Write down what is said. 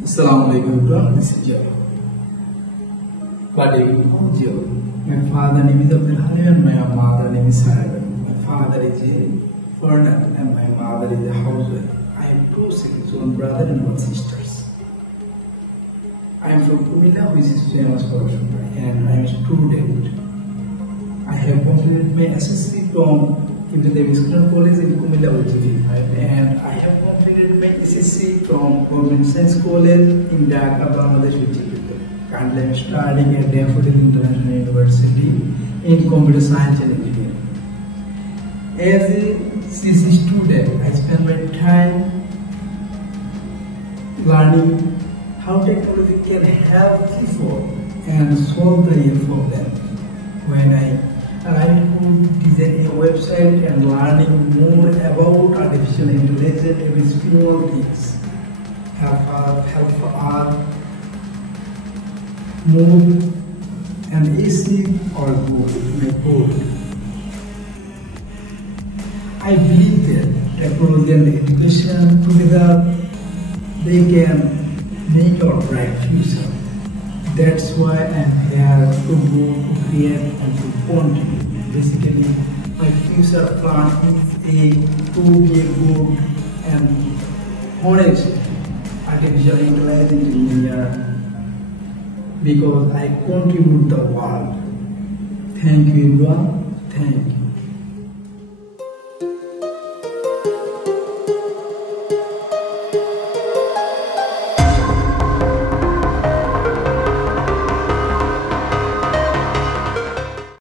Assalamualaikum everyone, this is Joe. Joe. My father name is Abdul Halim and my mother name is Sarah. My father is a foreigner and my mother is a housewife. I have two siblings, one brother and one sisters. I am from Kumilla, which is famous for sugar, and I am a student. I have completed my SSC from International College in Kumilla, and I have completed my SSC from Government Science College in Dhaka, Bangladesh. Currently, I am studying at Daffodil International University in Computer Science and Engineering. As a CC student, I spend my time learning how technology can help people and solve the problem. When I to design a website and learning more about artificial intelligence, every small things help us move and achieve our goal. I believe that technology and education together, they can make our bright future. That's why I'm here to go to create and to contribute. Basically, my future plan is to be a good and honest artificial intelligence engineer because I contribute the world. Thank you everyone. Thank you.